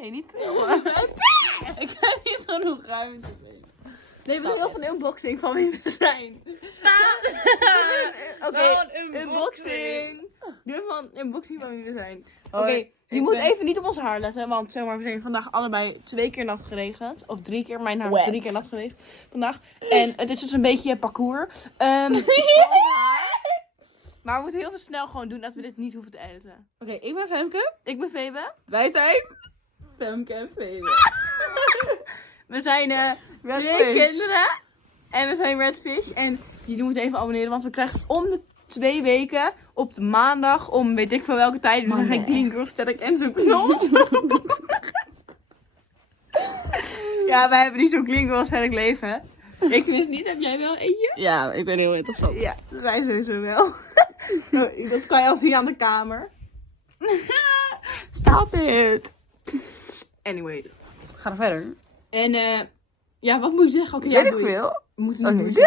Nee, niet filmen. Ik heb niet genoeg ruimte. Nee, we doen heel van een unboxing van wie we zijn. Oké, unboxing. Doe van een unboxing van wie we zijn. Oké, je moet even niet op ons haar letten, want zeg maar, we zijn vandaag allebei 2 keer nat geregend. Of 3 keer, mijn haar is 3 keer nat geweest vandaag. En het is dus een beetje parcours. Maar we moeten heel veel snel gewoon doen dat we dit niet hoeven te editen. Oké, ik ben Femke. Ik ben Febe. Wij zijn Femke en Febe. We zijn 2 kinderen. En we zijn Redfish. En jullie moeten even abonneren, want we krijgen om de 2 weken op de maandag om weet ik veel welke tijd. Dan ga ik Clean Girl Static en zo'n knop. Ja, wij hebben niet zo'n Clean Girl Static leven. Ik tenminste niet. Heb jij wel eentje? Ja, ik ben heel interessant. Ja, wij sowieso wel. Dat kan je al zien aan de kamer. Stop it. Anyway. Ga er verder. En ja, wat moet je zeggen? Oké, Weet ik veel. We moeten Oké. niet doen.